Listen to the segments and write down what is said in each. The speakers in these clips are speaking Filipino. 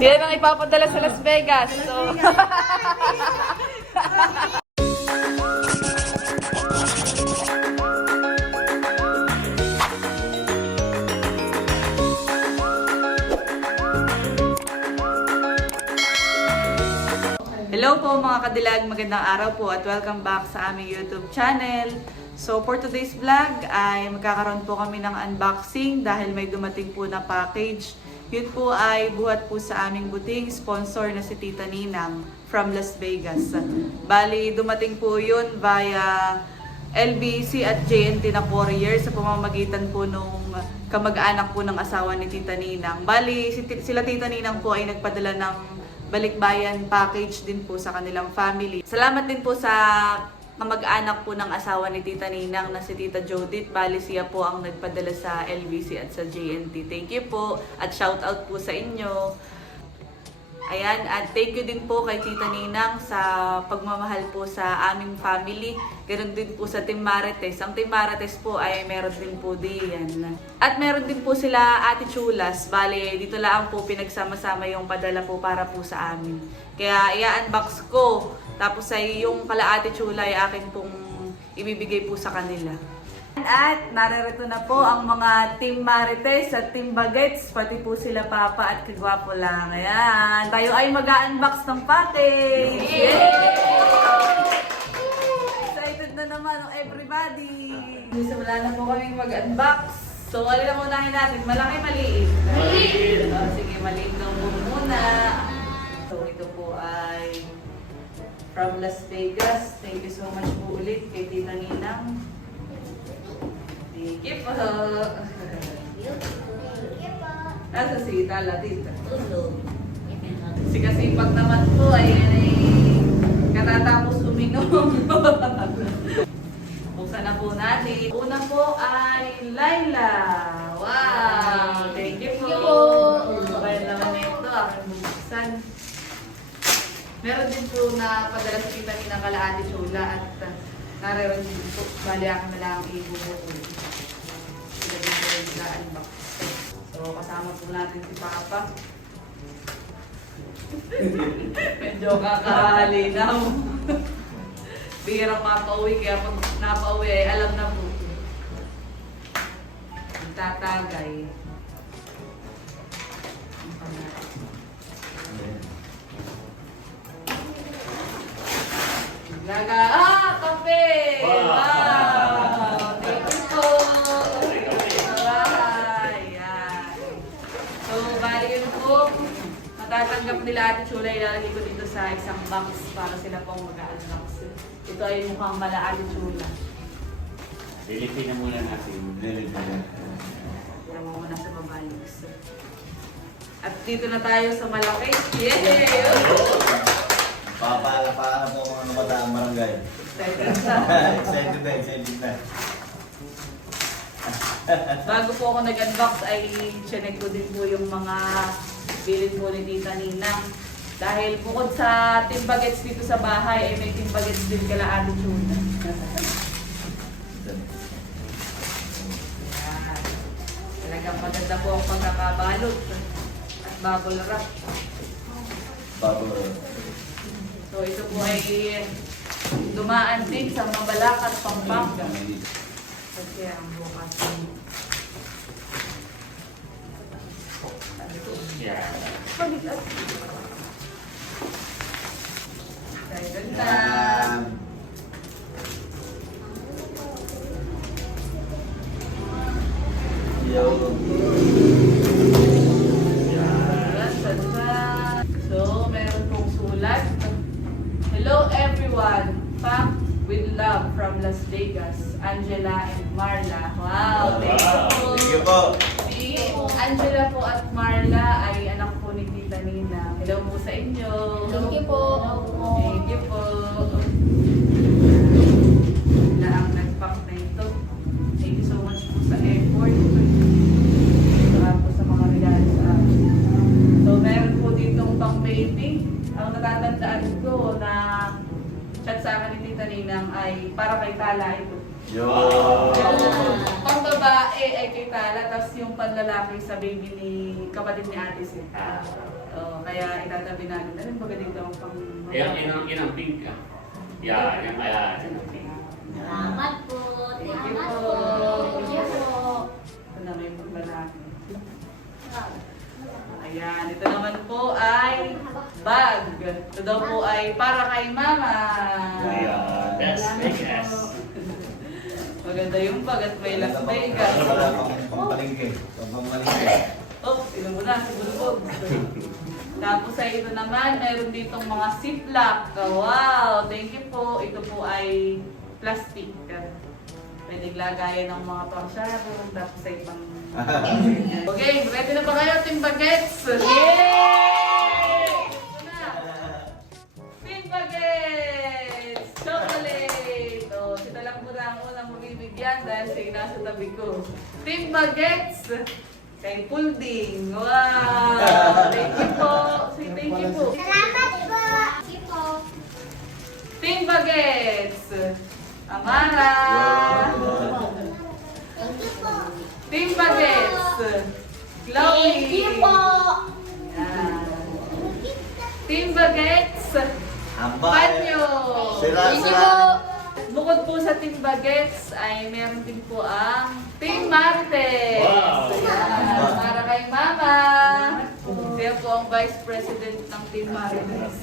Yan ang ipapadala sa Las Vegas. So, hello po mga kadilag, magandang araw po at welcome back sa aming YouTube channel. So for today's vlog ay magkakaroon po kami ng unboxing dahil may dumating po na package. Yun po ay buhat po sa aming buting sponsor na si Tita Ninang from Las Vegas. Bali dumating po yun via LBC at JNT na courier sa pamamagitan po nung kamag-anak po ng asawa ni Tita Ninang. Bali sila Tita Ninang po ay nagpadala ng balikbayan package din po sa kanilang family. Salamat din po sa kamag-anak po ng asawa ni Tita Ninang na si Tita Judith. Bali siya po ang nagpadala sa LBC at sa JNT. Thank you po at shout out po sa inyo. Ayan, at thank you din po kay Tita Ninang sa pagmamahal po sa aming family. Ganoon din po sa Team Marites. Ang Team Marites po ay meron din po diyan. At meron din po sila Ate Chulas. Bale, dito lang po pinagsama-sama yung padala po para po sa amin. Kaya i-unbox ko. Tapos ay yung kala Ate Chula ay akin pong ibibigay po sa kanila. At naririto na po ang mga Team Marites at Team Bagets, pati po sila Papa at Kagwapo lang. Ayan, tayo ay mag-unbox ng package! Yay! Excited na naman everybody! Simula na po kaming mag-unbox. So, alin na munahin natin? Malaki, maliit? Maliit! Sige, maliit lang po muna. So, ito po ay from Las Vegas. Thank you so much po ulit kay Tita Ninang. Thank you po. Nasa si Tala dito. Si Kasipag naman po ay katatapos uminom. Buksan na po natin. Una po ay Laila. Wow! Thank you po. Kaya naman ito, aking bubuksan. Meron din po na padala sa Tita Ninang kala Ate Chula at nareron din po. Bali ako na lang ibubukulit. Sila din po yung nag-unbox. So kasama po natin si Papa. Medyo kakalinaw. Bihirang mapauwi kaya pag napauwi ay alam na po. Tatagay. Gaga! Kape! Wow! Thank you po! Ayan. So, bali yun po. Matatanggap nila Ate Chula, ilalagay ko dito sa isang box para sila pong mag-unbox. Ito ay mukhang mala Ate Chula. Lilipin na muna natin. Tira mo muna sa babayos. At dito na tayo sa malaki. Yay! Papaala po mga kabataang barangay. Excited na. Bago po ako nag-unbox ay chinek ko din po yung mga bilin po ni Tita Ninang. Dahil bukod sa Team Bagets dito sa bahay ay may Team Bagets din kala Ate Chula. Talagang maganda po ang pagkakabalot at bubble wrap. So ito po ay dumaan din sa Mabalacat, Pampanga. Kasi ang bukas. Yeah. Dahil ganda. So, meron pong sulat. Hello everyone, packed with love from Las Vegas, Angela and Marla. Wow, thank you po. Si Angela po at Marla ay anak po ni Tita Nina. Hello po sa inyo. Thank you po. Thank you po. Sila ang nag-pack na ito. Thank you so much po sa effort. Saka po sa mga regalo sa akin. So, meron po ditong pang baby. Ang natatandaan ko na chat sa akin ni Tita Ninang ay para kay Tala ito. Yo! Yung pang babae ay kay Tala, tapos yung panlalaki sa baby ni kapatid ni Ate Sid. Kaya itatabi natin. Ano ba galing daw pang... Yan ang pink ah. Yan ang pink. Salamat po. Thank you Salamat po. po. Thank you po. Ito na may panlalaki. Ayan, ito naman po ay bag. Ito daw po ay para kay Mama. Ayan, Las Vegas. Maganda yung bag at may Las Vegas. Wala pampalingke. Pampalingke. Oh, sino mo na, si Bulbog. Tapos ay ito naman, meron ditong mga ziplock. Wow, thank you po. Ito po ay plastic. Pwede lagayan ng mga pang-sharon. Tapos ay pang... Okay, ready na ba kayo, Team Bagets? Yay! Ito na. Team Bagets! Chocolate! O, sila lang muna ang unang mamibigyan dahil siya nasa tabi ko. Team Bagets! Kay Pulding. Wow! Thank you po. Say thank you po. Salamat po. Thank you po. Team Bagets! Amara! Thank you po. Team Bagets! Chloe! Thank you po. Yan. Team Bagets! Ambay. Panyo! Sila, Thank you sila. po. Bukod po sa Team Bagets ay meron din po ang Team Marites. Wow. Yan. Para kay Mama. Siya po ang Vice President ng Team Marites.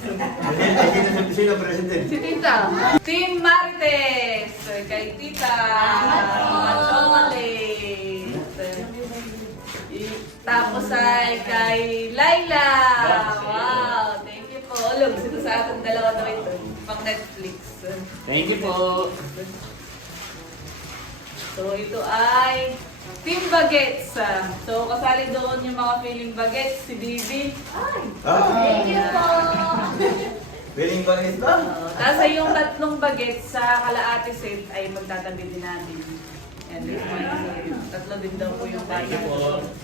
Sino president? Si Tita. Team Marites. Kay Tita. Mga chocolate. Tapos ay kay Laila. Wow. Thank you po. Look, sito sa ating dalawa na ito. Pang Netflix. Thank you po. So ito ay Team Bagets. So kasali doon yung mga feeling bagets. Si Bibi. Ay. Thank you po. Piling ba ito? Tapos ay yung tatlong bagets sa kalaate set ay magtatabi din natin. Yan, this one. Tatlo din daw po yung Thank you po. bagets.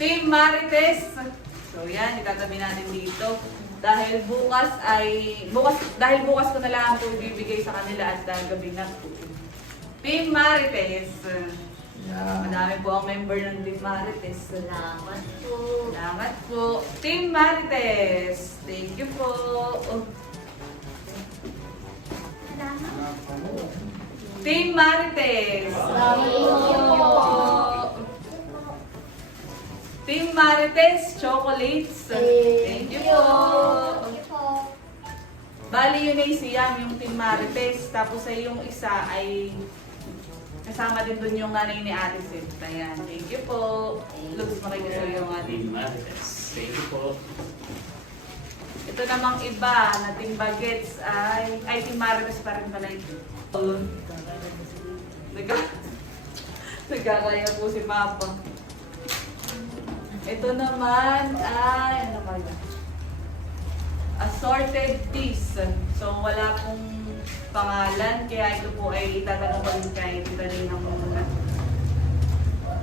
Team Marites. So yan, itatabi natin dito. Dahil bukas ko na lang po ibibigay sa kanila at dahil gabi na po. Team Marites. Madami po ang member ng Team Marites. Salamat po. Salamat po. Team Marites. Thank you po. Oh. Salamat. Team Marites. Thank you po. Team Marites Chocolates. Thank you po. Thank you po. Bali yun ay siyam yung Team Marites. Tapos ay yung isa ay kasama din dun yung nanay ni Ate Sid. Ayan. Thank you po. Looks makikisuyo yung ating. Team Marites. Thank you po. Ito namang iba na Team Bagets ay Team Marites pa rin pala ito. Nagkakaya po si Papa. Ito naman ay ano kaya? Assorted teas. So wala pong pangalan kaya ito po ay itatanong ko din kay Tita Nina muna.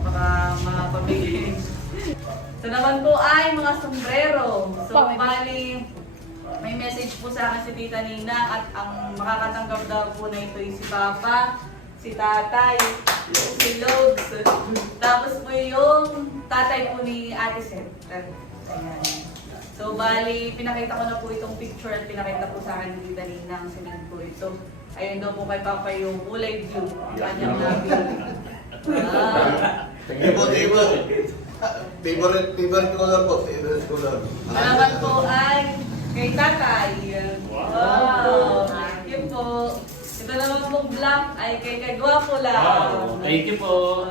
Baka mapabili. Ito naman po ay mga sombrero. So bali may message po sa akin si Tita Nina at ang makakatanggap daw po na ito ay si Papa, si Tatay, si Logs. Tapos po yung tatay po ni Ate Seth. Ayan. So, bali, pinakita ko na po itong picture at pinakita po sa akin ni Tita Nina ang sinend po ito. Ayun daw po kay Papa yung kulay blue. Yung kanyang labi. Ibo. Favorite color po. Favorite color. Salamat po ay kay Tatay. Wow! Thank you po. Ito naman pong black ay kay Kagwapo lang. Wow. Thank you po.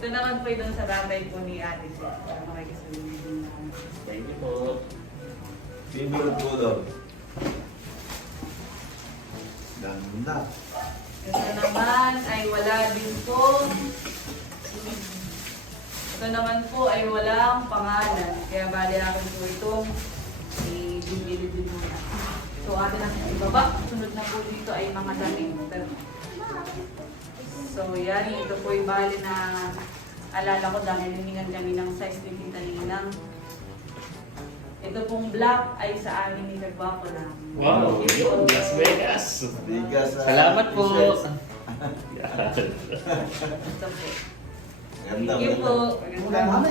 Ito naman po doon sa tatay po ni Ate Seth. Para makikisunin. Thank you po. Favorite color. Ganda. Ito naman ay wala din po. Ito naman po ay walang pangalan. Kaya bali akin po itong ibibili din muna. So atin ang ibaba. Sunod na po dito ay mga damit. So yan, ito po ay bali na alala ko dahil hiningan kami ng size ni Tita Ninang. Ito pong black ay sa amin ni Kagwapo lang. Wow. Thank you po. Las Vegas. Bigas. Salamat po. Ito po. Ganda, Thank you po. Magandang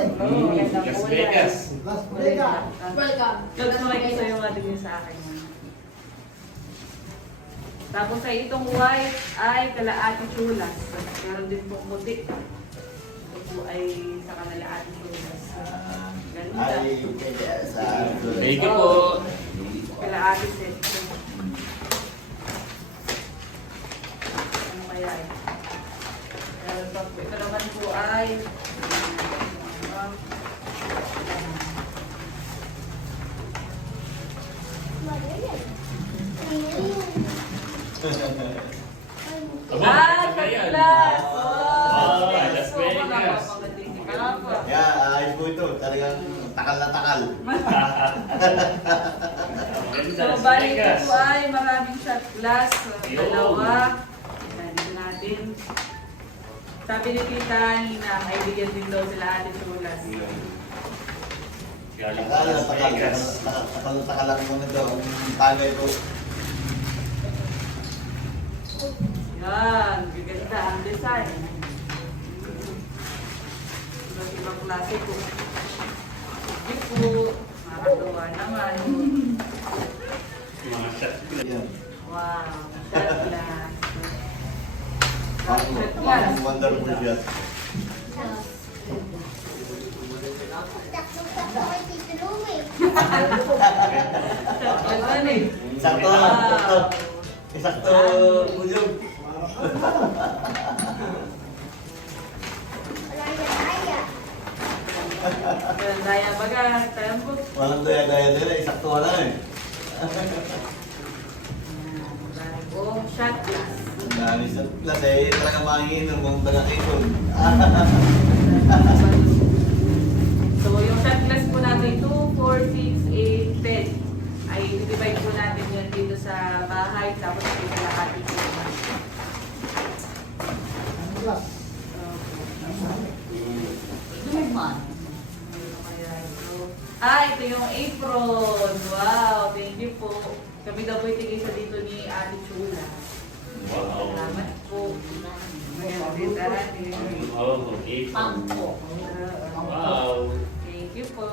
Las Vegas. Welcome. Log na may gusto yung ating sa akin. Tapos ay itong white ay kalaati chulas. Meron din pong puti. Ito po ay sa kalaati chulas. Ganda. Ay, kaya sa... Thank you po. Kalaati set. Ano kaya eh? Meron pa po. Ito naman po ay chulas! Wow, Las Vegas. Kaya, ayos po ito. Talagang takal na takal. So, bali ito po ay maraming shot glass. Dalawa. Yan, dito natin. Sabi ni Tita Nina, ay bigyan din daw sila Ate Chulas. Galing Takal na Las takal. Vegas. Takal na takal lang muna daw. Ang tagay ko. Yan, gaganda ang design. Iba't ibang klase po. Hindi po, nakakatawa naman. Mga shot. Yan. Wow, shot glass. Shot glass. Ang wonderful shot. Takbo-takbo kay Tito Louie. Shot glass yan eh. Sakto. Wow. Sakto. Bujog. Raya-raya. Daya baga, tayambot. Walang daya-daya din. Sakto na eh. Dahil po, shot glass. Ang dami sa plus eh. Talagang manginginom kung taga-kitong. So, yung shot glass po natin, 2, 4, 6, 8, 10. Ay, i-divide po natin yun dito sa bahay, tapos dito sa lahat. Duman. Ito yung apron. Wow, thank you po. Kami daw po itigay sa dito ni Ate Chula. Wow. Salamat po. Maganda din. Oh, okay. Pangko. Wow. Thank you po.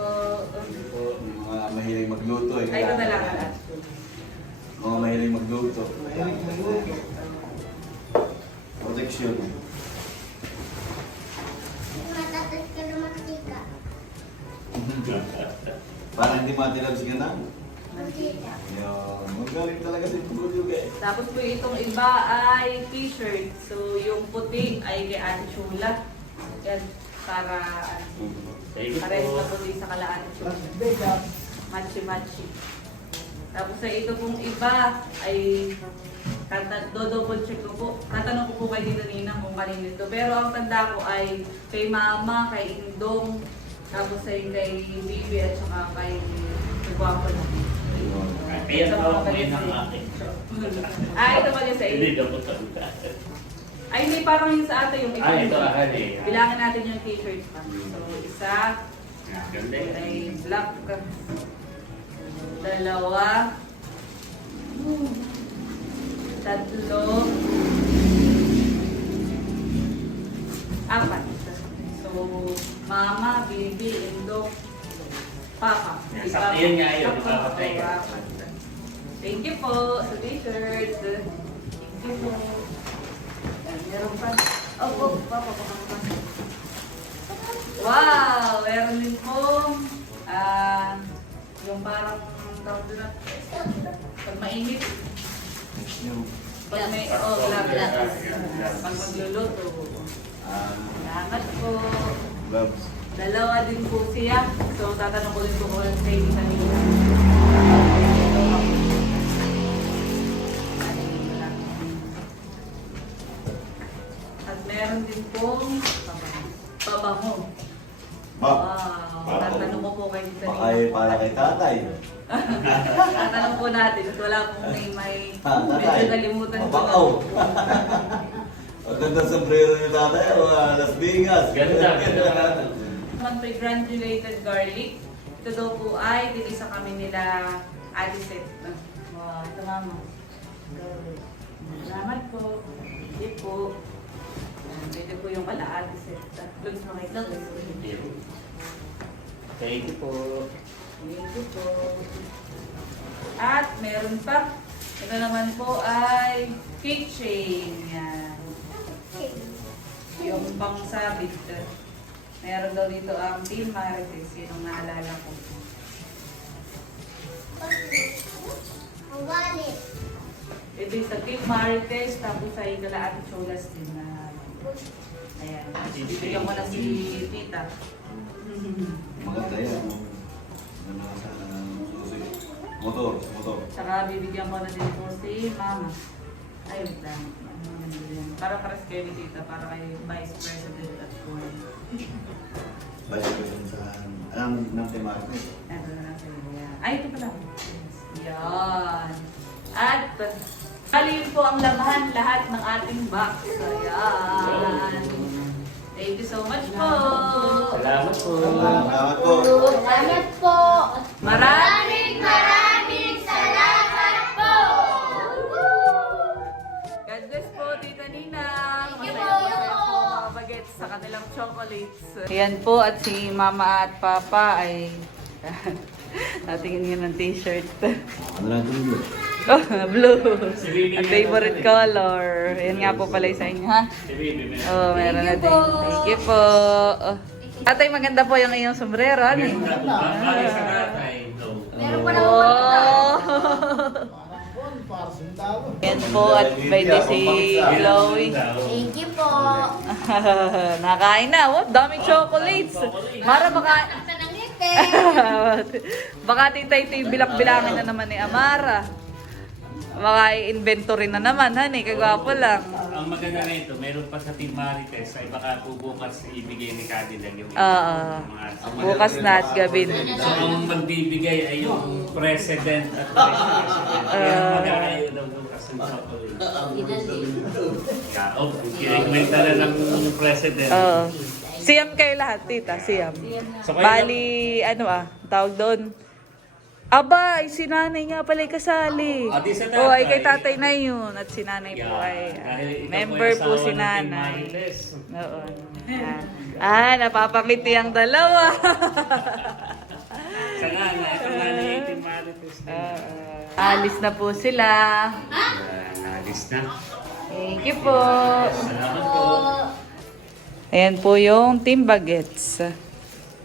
Mga mahilig magluto eh. Ay, ito na lang. Mga mahilig magluto. Protection. Matatas ka na mantika. Para hindi matilabs ka na. Mantika. Yun. Magaling talaga si Bujog eh. Tapos po itong iba ay t-shirt. So yung puti ay kay Ate Chula. Yan, para Thank you parehas na po. puti sa kala Ate Chula. Matchy-matchy. Tapos sa ito pong iba ay double check ko po. Tatanong ko po kay Tita Nina kung kanino ito. Pero ang tanda ko ay kay Mama, kay Indong, tapos ay kay Bibi at saka kay Guwapo na. Ayan po, ngayon ang akin. Ito pala sa Hindi iyo. na po tanda. Ay, hindi, parang yung sa ate yung Ito ahan eh. Bilangin natin yung t-shirt pa. So, isa Ganda ay eh. black. Dalawa. Tatlo. Apat. So, Mama, Bibi, Indo, Papa. Yan, sakto yan nga yun, Sakto, nakakatay ka. apat. Thank you po sa t-shirt. Thank you po. Meron pa. Oh, Papa, Papa. Wow! Meron din pong yung parang tawag doon na pag mainit. Pag may gloves. Pag magluluto. Salamat po. Gloves. Dalawa din po siya. So, tatanong ko din po kung ano sa inyo kanina. At meron din pong pabango. Wow. Tatanong ko po kay Tita Baka eh, para kay tatay. Tatanong po natin at wala pong may medyo Tatay. nalimutan ko. Mabakaw. Ang ganda ng sombrero ni tatay. Las Vegas. Ganda, ganda. Mag-granulated garlic. Ito daw po ay tinisa kami nila Ate Seth. Wow, ito mama. Salamat po. Hindi po. Ito po yung kalaati set. Looks makikita. Thank you po. Thank you po. At meron pa. Ito naman po ay keychain. Yan. Yung pangsabit. Meron daw dito ang Team Marites. Yun ang naalala ko. Ang wallet. Ito yung sa Team Marites. Tapos ay kalaati cholas din na. Ayan. Bibigyan ko na si tita. Maganda yan. Ano sa susi. Motor. Tsaka bibigyan ko na din po si mama. Ayun lang. Para pares kayo ni tita. Para kay Vice President at Board. Balik ko dun sa... Alam ng tematik. Ito na lang sa'yo. Yan. Ay, ito pala. Yan. At bali po ang labahan lahat ng ating box. Ayan. Thank you so much po. Salamat po. Salamat po. Salamat po. Maraming salamat po. God bless po, Tita Nina. Thank you Masaya po. po mga bagets sa kanilang chocolates. Ayan po, at si Mama at Papa ay natingin yun ng t-shirt. Ano lang ito? Oh, blue. Si Bibi Ang meron favorite na color. Ayan nga po pala yung sa inyo, ha? Si Bibi, meron. Oh, meron na din. Thank you po. Oh. Atay, maganda po yung iyong sombrero, ano? Meron na po. Bagay sa tatay. No. Meron pa na Oh! Yan po, at pwede si Chloe. Thank you po. Nakain na. Oh, daming chocolates. Mara, baka... Sa nangiti. Baka tita ito yung bilak-bilangin na naman ni Amara. Baka i-inventory na naman, honey. Kagwapo lang. Ang maganda na ito, meron pa sa Team Marites ay baka po bukas ibigay ni Cadillac yung Oo. Bukas na at gabi. So, ang magbibigay ay yung president at vice president. Kaya magkakayo daw bukas ng chocolate. Oh, i-recommenda na ng president. Oo. Siyam kayo lahat, tita. Siyam. So, kayo Bali, tawag doon. Aba, ay si nanay nga pala kasali. Ah, di sa tatay. Oh, ay kay tatay na yun. At si nanay po ay dahil ikaw member yung po asawa si ng Team nanay. Marites. Oo. Napapangiti ang dalawa. Sa nanay, ito nanay yung Team Marites. Alis na po sila. Alis na. Thank you po. Salamat po. Ayan po yung Team Bagets.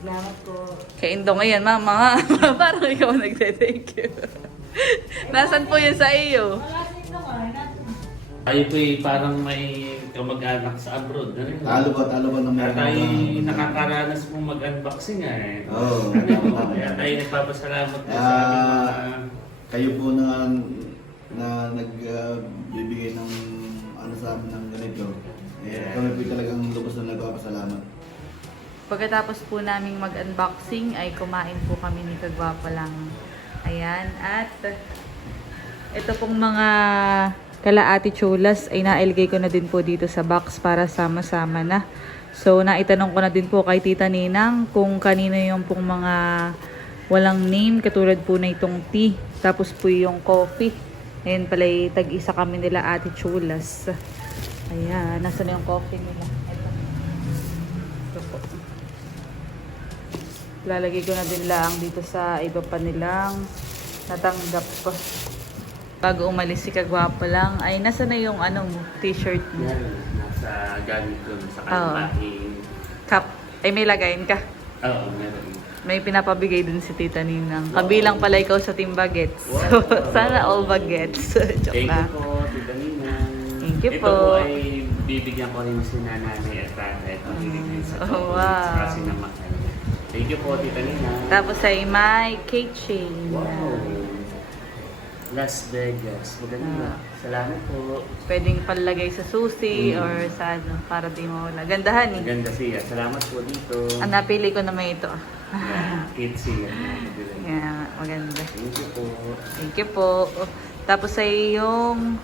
Salamat po. Kay Indong ayan, mama. Parang ikaw nagte-thank you. Nasaan po yun sa iyo? Tayo po parang may kamag-anak sa abroad. Na rin. Talo ba ng Kaya meron? tayo nakakaranas po mag-unboxing eh. Oo. Kaya tayo nagpapasalamat po sa ating mga... Kayo po na nagbibigay ng ano sa amin ng ganito. Kami po talagang lubos na nagpapasalamat. Pagkatapos po naming mag-unboxing ay kumain po kami ni Kagwapa lang. Ayan. At ito pong mga kalaati chulas ay nailagay ko na din po dito sa box para sama-sama na. So naitanong ko na din po kay Tita Ninang kung kanino yung pong mga walang name katulad po na itong tea. Tapos po yung coffee. Ayan pala tag-isa kami nila Ate Chulas. Ayan. Nasaan na yung coffee nila? Ito po. Lalagay ko na din lang dito sa iba pa nilang natanggap ko. Bago umalis si Kagwapo lang, ay nasa na yung t-shirt mo? Yan, nasa gamit ko sa Oo. kanilang Cup. Ay may lagayin ka. Oo, meron. May pinapabigay din si Tita Ninang. Kabilang pala ikaw sa Team Bagets. Wow. Sana all bagets. Joke Thank you lang. po, Tita Ninang. Thank you Ito po. po ay bibigyan ko rin si nanay at tatay. Pagkikita sa Oh, chocolate wow. saka sinamakan. Thank you po, Tita Ninang. Tapos ay may cake chain. Wow. Las Vegas. Maganda. Salamat po. Pwedeng palagay sa susi or sa para di mo wala. Gandahan eh. Maganda siya. Salamat po dito. Ang napili ko na may ito. Kids siya. Yeah, maganda. Thank you po. Thank you po. Tapos ay yung...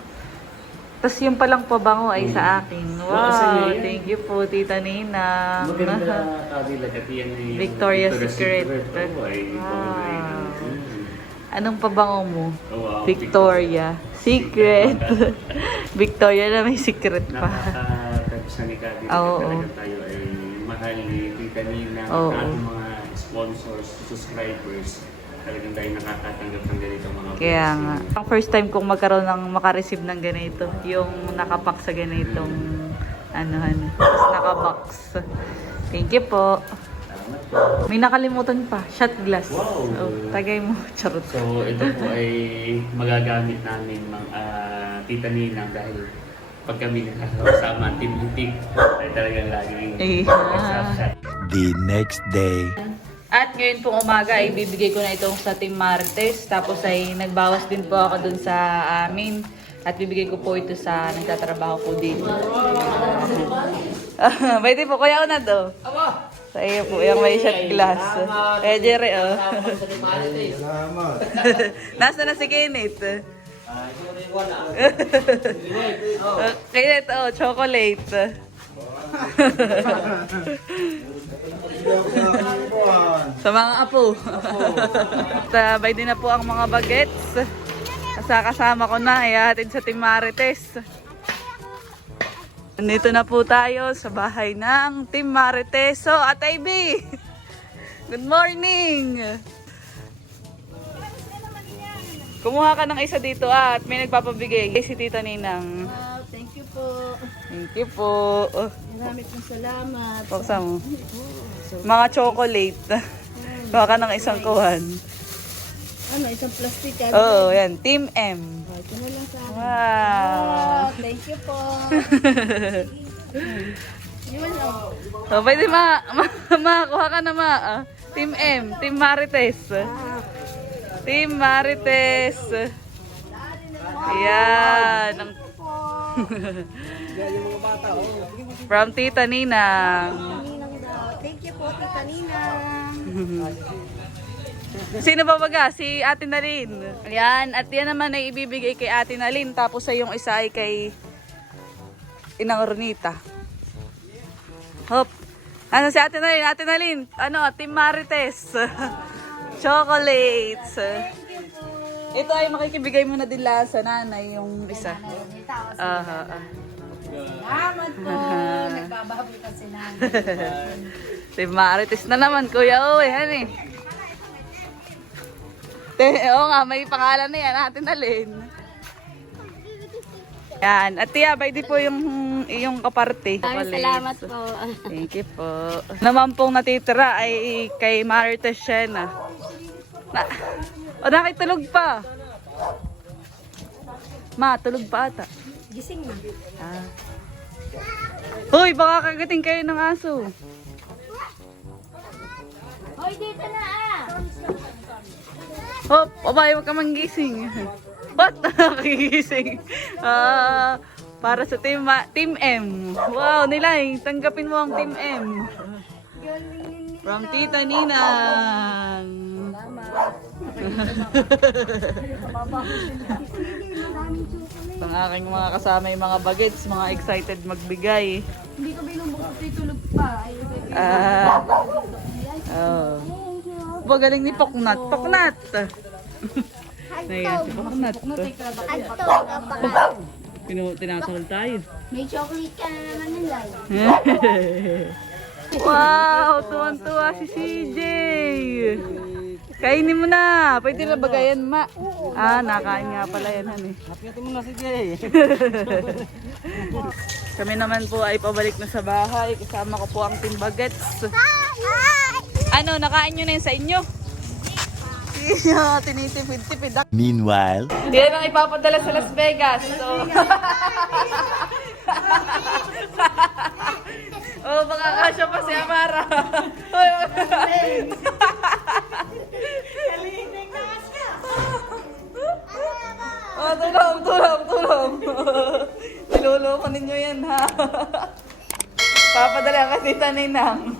Tapos yung palang pabango ay sa akin. Wow, sa Wow, iyo yan. thank you po, Tita Nina. Maganda Cadillac at yan ay Victoria's Secret. Oo, ay Wow. Anong pabango mo? Oh, wow. Victoria. Secret. Victoria na may secret pa. Nakakaganda sa Nika dito Oo. talaga tayo ay mahal ni Tita Nina at Oo. ating mga sponsors, subscribers. Talagang tayo nakakatanggap ng ganitong mga Kaya blessing. nga. Ang first time kong magkaroon ng makareceive ng ganito. Yung nakapak sa ganitong anuhan. Tapos nakabox. Thank you po. Salamat po. May nakalimutan pa. Shot glass. Wow. Oh, tagay mo. Charot. So ito po ay magagamit namin Tita Ninang dahil pag kami nakakasama Team Hitik ay talagang laging Eh. shot. The next day. At ngayon pong umaga ay bibigay ko na itong sa Team Martes. Tapos ay nagbawas din po ako dun sa amin. At bibigay ko po ito sa nagtatrabaho po dito. Pwede po, kuya una to. Sa iyo po, yung may shot glass. Eh, Jerry, oh. Nasa na si Kenneth? Kenneth, oh, chocolate. Sa mga apo. Sabay din na po ang mga bagets. Kasama ko na, ihatid sa Team Marites. Nandito na po tayo sa bahay ng Team Marites. So, Atay B! Good morning! Kumuha ka ng isa dito at may nagpapabigay. Si Tita Ninang. Wow, thank you po. Thank you po. Maraming salamat. Buksan mo. Mga chocolate. Kuha ka ng isang kuhan. Ano, isang plastic ka? Oo, yan. Team M. Ito na lang sa akin. Wow! Thank you po. Yun lang. So, pwede makakuha ka na Team M, Team Marites. Team Marites. Ayan. From Tita Ninang. Ninang daw. Thank you po, Tita Ninang. Sino ba baga? Si Ate Nalin. Ayan. At yan naman ay ibibigay kay Ate Nalin. Tapos ay yung isa ay kay Inang Ronita. Hop. Ano si Ate Nalin? Ate Nalin, ano? Team Marites. Chocolates. Ito ay makikibigay mo na din lang sa nanay yung isa. Salamat po. Nagbababoy kasi namin. Team Marites na naman, Kuya Owe. Hani. Oo nga, may pangalan na yan. Ate Nalin. Yan. At Tia, di po yung kaparte. Maraming salamat po. Thank you po. Naman pong natitira ay kay Marites Shena. Nakitulog pa. Ma, tulog pa ata. Gising na. Hoy, baka kagating kayo ng aso. Hoy, dito na Hop, abay, huwag ka manggising. Ba't nakigising? Para sa Team M. Wow, Nilay, tanggapin mo ang Team M. From Tita Ninang. Ang aking mga kasama yung mga bagets, mga excited magbigay. Hindi ko binubukot tulog pa. Oh. Galing ni Poknat. Poknat! Ayan, si Poknat. Tinasal tayo. May chocolate ka na naman nila. Wow! Tuwan-tuwa si CJ! Kainin mo na! Pwede na bagayan, ma? Nakain nga pala yan, han eh. Hapiatin mo na si Kami naman po ay pabalik na sa bahay. Kasama ko po ang Team Bagets. Ano, nakain nyo na yun sa inyo? Tinitipid-tipid. Meanwhile. Yan ang ipapadala sa Las Vegas. So, oh, baka kasya pa si Amara. Oh, tulong. Niloloko ninyo yan, ha? Papadala kasi Tita Ninang.